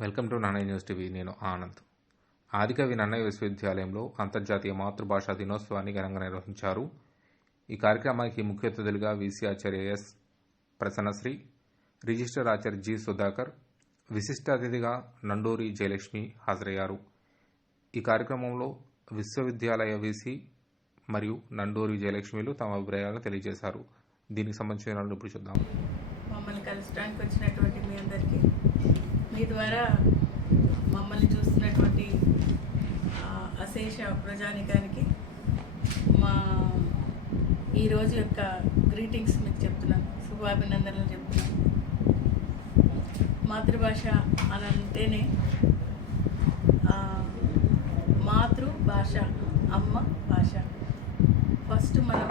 Welcome to Nanna news TV. నేను ఆనంద్. ఆదికవి నన్నయ్య విశ్వవిద్యాలయంలో అంతర్జాతీయ మాతృభాషా దినోత్సవాన్ని ఘనంగా నిర్వహించారు. ఈ కార్యక్రమానికి ముఖ్య అతిథులుగా వీసీ ఆచార్య ఎస్ ప్రసన్నశ్రీ రిజిస్టర్ ఆచార్య జి సుధాకర్ విశిష్ట అతిథిగా నండూరి జయలక్ష్మి హాజరయ్యారు. ఈ కార్యక్రమంలో విశ్వవిద్యాలయ వీసీ మరియు నండూరి జయలక్ష్మిలు తమ అభిప్రాయాలను తెలియజేశారు. దీనికి సంబంధించిన ఇప్పుడు చూద్దాం. కలసడానికి వచ్చినటువంటి మీ అందరికీ. మీ ద్వారా మమ్మల్ని చూస్తున్నటువంటి అశేష ప్రజానికానికి మా ఈరోజు యొక్క గ్రీటింగ్స్ మీకు చెప్తున్నాను. శుభాభినందనలు చెప్తున్నాను. మాతృభాష అని అంటేనే మాతృభాష అమ్మ భాష. ఫస్ట్ మనం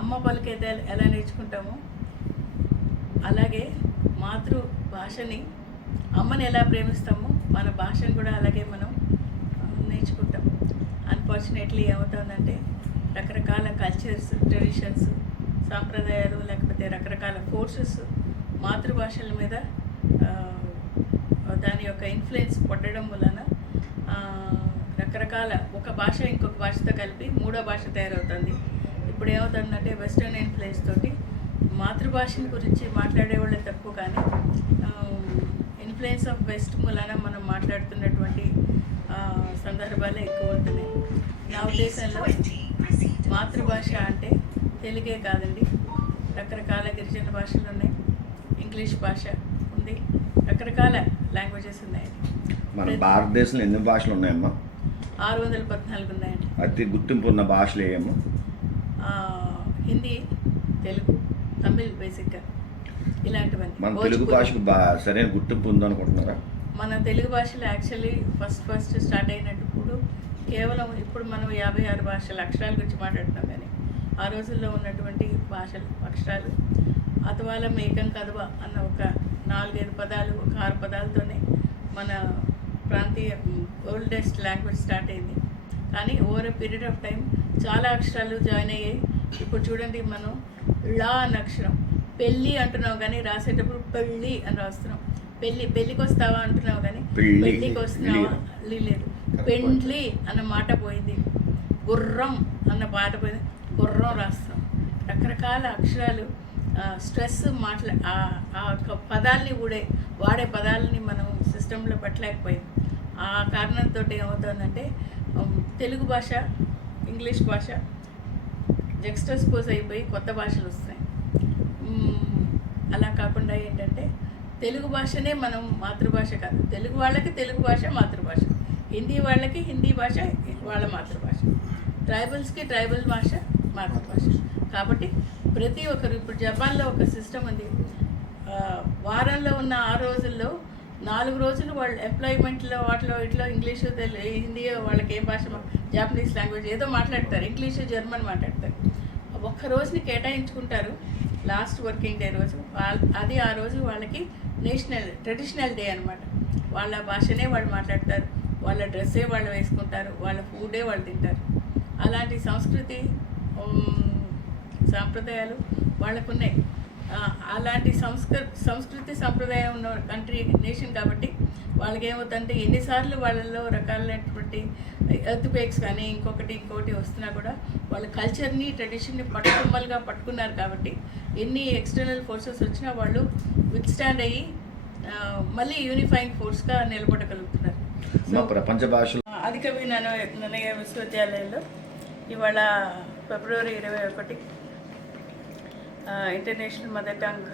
అమ్మ పలికేది ఎలా నేర్చుకుంటామో అలాగే మాతృభాషని అమ్మని ఎలా ప్రేమిస్తామో మన భాషను కూడా అలాగే మనం నేర్చుకుంటాం. అన్ఫార్చునేట్లీ ఏమవుతుందంటే రకరకాల కల్చర్స్ ట్రెడిషన్స్ సాంప్రదాయాలు లేకపోతే రకరకాల కోర్సెస్ మాతృభాషల మీద దాని యొక్క ఇన్ఫ్లుయెన్స్ పడడం వలన రకరకాల ఒక భాష ఇంకొక భాషతో కలిపి మూడో భాష తయారవుతుంది. ఇప్పుడు ఏమవుతుందంటే వెస్ట్రన్ ఇన్ఫ్లుయెన్స్ తోటి మాతృభాషని గురించి మాట్లాడే వాళ్ళే తక్కువ కానీ ఇన్ఫ్లుయెన్స్ ఆఫ్ వెస్ట్ మూలాన మనం మాట్లాడుతున్నటువంటి సందర్భాలే ఎక్కువ ఉంటున్నాయి నా ఉద్దేశంలో మాతృభాష అంటే తెలుగే కాదండి. రకరకాల గిరిజన భాషలు ఉన్నాయి. ఇంగ్లీష్ భాష ఉంది. రకరకాల లాంగ్వేజెస్ ఉన్నాయండి. మన భారతదేశంలో ఎన్ని భాషలు ఉన్నాయమ్మా? ఆరు వందల పద్నాలుగు ఉన్నాయండి. అతి గుర్తింపు ఉన్న భాషలు ఏమో హిందీ తెలుగు తమిళ్ బేసిక్గా ఇలాంటివన్నీ. మన తెలుగు. భాషకు సరైన గుర్తింపు ఉందనుకుంటున్నారా? మన తెలుగు భాషలో యాక్చువల్లీ ఫస్ట్ ఫస్ట్ స్టార్ట్ అయినప్పుడు కేవలం ఇప్పుడు మనం యాభై ఆరు భాషల అక్షరాల గురించి మాట్లాడుతున్నాం కానీ ఆ రోజుల్లో ఉన్నటువంటి భాషలు అక్షరాలు అతవాలం ఏకం కదువ అన్న ఒక నాలుగైదు పదాలు ఒక ఆరు పదాలతోనే మన ప్రాంతీయ ఓల్డెస్ట్ లాంగ్వేజ్ స్టార్ట్ అయింది. కానీ ఓవర్ పీరియడ్ ఆఫ్ టైం చాలా అక్షరాలు జాయిన్ అయ్యాయి. ఇప్పుడు చూడండి మనం లా అక్షరం. పెళ్ళి అంటున్నాం కానీ రాసేటప్పుడు పెళ్ళి అని రాస్తున్నాం పెళ్ళి పెళ్ళికి వస్తావా అంటున్నావు కానీ పెళ్ళి. పెళ్ళికి వస్తున్నావా లేదు. పెండ్లి అన్న మాట పోయింది. గుర్రం అన్న మాట పోయింది. గుర్రం రాస్తాం రకరకాల అక్షరాలు స్ట్రెస్ మాట్లా ఆ- పదాలని ఊడే వాడే పదాలని మనం సిస్టంలో పెట్టలేకపోయాం. ఆ కారణంతో ఏమవుతుందంటే తెలుగు భాష ఇంగ్లీష్ భాష జెక్స్టర్స్పోజ్ అయిపోయి కొత్త భాషలు వస్తున్నాయి మ్మ్. అలా కాకుండా ఏంటంటే తెలుగు భాషనే మనం మాతృభాష కాదు. తెలుగు వాళ్ళకి తెలుగు భాష మాతృభాష. హిందీ వాళ్ళకి హిందీ భాష వాళ్ళ మాతృభాష. ట్రైబల్స్కి ట్రైబల్ భాష మాతృభాష. కాబట్టి ప్రతి ఒక్కరు ఇప్పుడు జపాన్లో ఒక సిస్టమ్ ఉంది. వారంలో ఉన్న ఆ రోజుల్లో నాలుగు రోజులు వాళ్ళు ఎంప్లాయ్మెంట్లో వాటిలో ఇట్లా ఇంగ్లీషు తెలు హిందీ వాళ్ళకి ఏ భాష జాపనీస్ లాంగ్వేజ్ ఏదో మాట్లాడతారు. ఇంగ్లీషు జర్మన్ మాట్లాడతారు. ఒక్క రోజుని కేటాయించుకుంటారు. లాస్ట్ వర్కింగ్ డే రోజు. వాళ్ళ అది ఆ రోజు వాళ్ళకి నేషనల్ ట్రెడిషనల్ డే అనమాట వాళ్ళ భాషనే వాళ్ళు మాట్లాడతారు. వాళ్ళ డ్రెస్సే వాళ్ళు వేసుకుంటారు. వాళ్ళ ఫుడే వాళ్ళు తింటారు. అలాంటి సంస్కృతి సాంప్రదాయాలు వాళ్ళకున్నాయి. అలాంటి సంస్కృ సంస్కృతి సంప్రదాయం ఉన్న కంట్రీ నేషన్ కాబట్టి వాళ్ళకి ఏమవుతుందంటే ఎన్నిసార్లు వాళ్ళలో రకాలైనటువంటి ఎర్త్బేక్స్ కానీ ఇంకొకటి ఇంకొకటి వస్తున్నా కూడా వాళ్ళ కల్చర్ని ట్రెడిషన్ని పట్టుకొమ్మలుగా పట్టుకున్నారు కాబట్టి ఎన్ని ఎక్స్టర్నల్ ఫోర్సెస్ వచ్చినా వాళ్ళు విత్ స్టాండ్ అయ్యి మళ్ళీ యూనిఫైయింగ్ ఫోర్స్గా నిలబడగలుగుతున్నారు. ప్రపంచ భాషలు అధికవి నన్న నన్నయ్య విశ్వవిద్యాలయంలో ఇవాళ ఫిబ్రవరి ఇరవై ఒకటి ఇంటర్నేషనల్ మదర్ టంగ్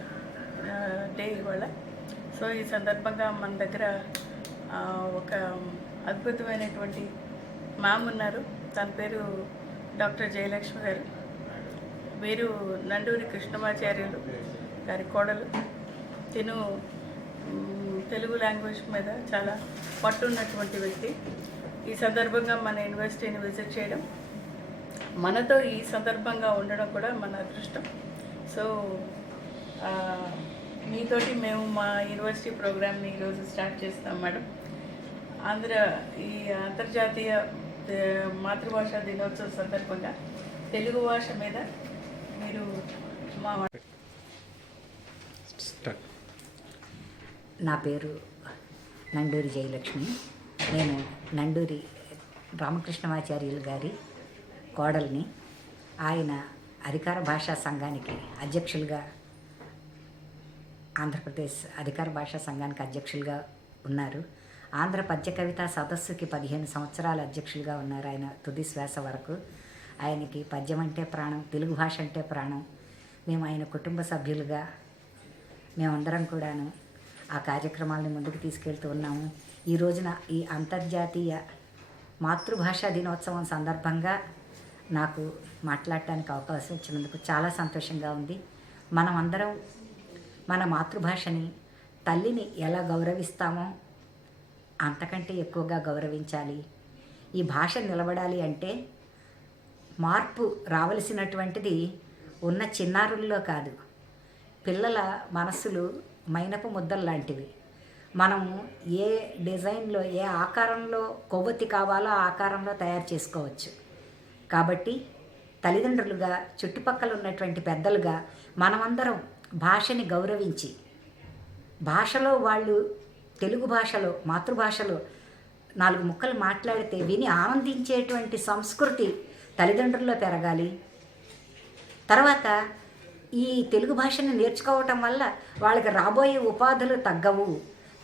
డే ఇవాళ. సో ఈ సందర్భంగా మన దగ్గర ఒక అద్భుతమైనటువంటి మ్యామ్ ఉన్నారు. తన పేరు డాక్టర్ జయలక్ష్మి గారు. వీరు నండూరి కృష్ణమాచార్యులు గారి కోడలు. తిను తెలుగు లాంగ్వేజ్ మీద చాలా పట్టున్నటువంటి వ్యక్తి. ఈ సందర్భంగా మన యూనివర్సిటీని విజిట్ చేయడం మనతో ఈ సందర్భంగా ఉండడం కూడా మన అదృష్టం. సో మీతోటి మేము మా యూనివర్సిటీ ప్రోగ్రామ్ని ఈరోజు స్టార్ట్ చేస్తాం మేడం. ఆంధ్ర ఈ అంతర్జాతీయ మాతృభాషా దినోత్సవం సందర్భంగా తెలుగు భాష మీద మీరు మా నా పేరు నండూరి జయలక్ష్మి. నేను నండూరి రామకృష్ణమాచార్యులు గారి కోడల్ని. ఆయన అధికార భాషా సంఘానికి అధ్యక్షులుగా ఆంధ్రప్రదేశ్ అధికార భాషా సంఘానికి అధ్యక్షులుగా ఉన్నారు. ఆంధ్ర పద్య కవిత సదస్సుకి పదిహేను సంవత్సరాల అధ్యక్షులుగా ఉన్నారు ఆయన తుది శ్వాస వరకు. ఆయనకి పద్యం అంటే ప్రాణం తెలుగు భాష అంటే ప్రాణం. మేము ఆయన కుటుంబ సభ్యులుగా మేమందరం కూడాను ఆ కార్యక్రమాలను ముందుకు తీసుకెళ్తూ ఉన్నాము. ఈ రోజున ఈ అంతర్జాతీయ మాతృభాషా దినోత్సవం సందర్భంగా నాకు మాట్లాడటానికి అవకాశం ఇచ్చినందుకు చాలా సంతోషంగా ఉంది. మనం అందరం మన మాతృభాషని తల్లిని ఎలా గౌరవిస్తామో అంతకంటే ఎక్కువగా గౌరవించాలి. ఈ భాష నిలబడాలి అంటే మార్పు రావలసినటువంటిది ఉన్న చిన్నారుల్లో కాదు. పిల్లల మనస్సులు మైనపు ముద్దలు లాంటివి. మనము ఏ డిజైన్లో ఏ ఆకారంలో కొవ్వొత్తి కావాలో ఆ ఆకారంలో తయారు చేసుకోవచ్చు. కాబట్టి తల్లిదండ్రులుగా చుట్టుపక్కల ఉన్నటువంటి పెద్దలుగా మనమందరం భాషని గౌరవించి భాషలో వాళ్ళు తెలుగు భాషలో మాతృభాషలో నాలుగు ముక్కలు మాట్లాడితే విని ఆనందించేటువంటి సంస్కృతి తల్లిదండ్రుల్లో పెరగాలి. తర్వాత ఈ తెలుగు భాషను నేర్చుకోవటం వల్ల వాళ్ళకి రాబోయే ఉపాధులు తగ్గవు.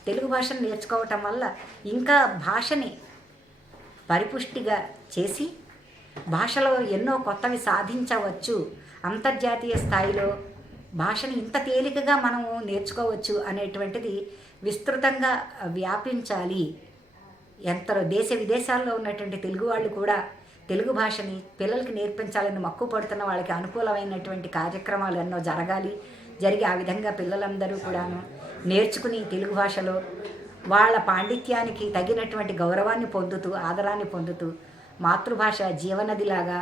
తెలుగు భాషను నేర్చుకోవటం వల్ల ఇంకా భాషని పరిపుష్టిగా చేసి భాషలో ఎన్నో కొత్తవి సాధించవచ్చు. అంతర్జాతీయ స్థాయిలో భాషని ఇంత తేలికగా మనము నేర్చుకోవచ్చు అనేటువంటిది విస్తృతంగా వ్యాపించాలి. ఎంతరో దేశ విదేశాల్లో ఉన్నటువంటి తెలుగు వాళ్ళు కూడా తెలుగు భాషని పిల్లలకి నేర్పించాలని మక్కువ పడుతున్న వాళ్ళకి అనుకూలమైనటువంటి కార్యక్రమాలు ఎన్నో జరగాలి. జరిగి ఆ విధంగా పిల్లలందరూ కూడాను నేర్చుకుని తెలుగు భాషలో వాళ్ళ పాండిత్యానికి తగినటువంటి గౌరవాన్ని పొందుతూ ఆదరాన్ని పొందుతూ మాతృభాష జీవనదిలాగా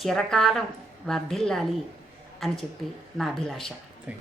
చిరకాలం వర్ధిల్లాలి అని చెప్పి నా అభిలాష.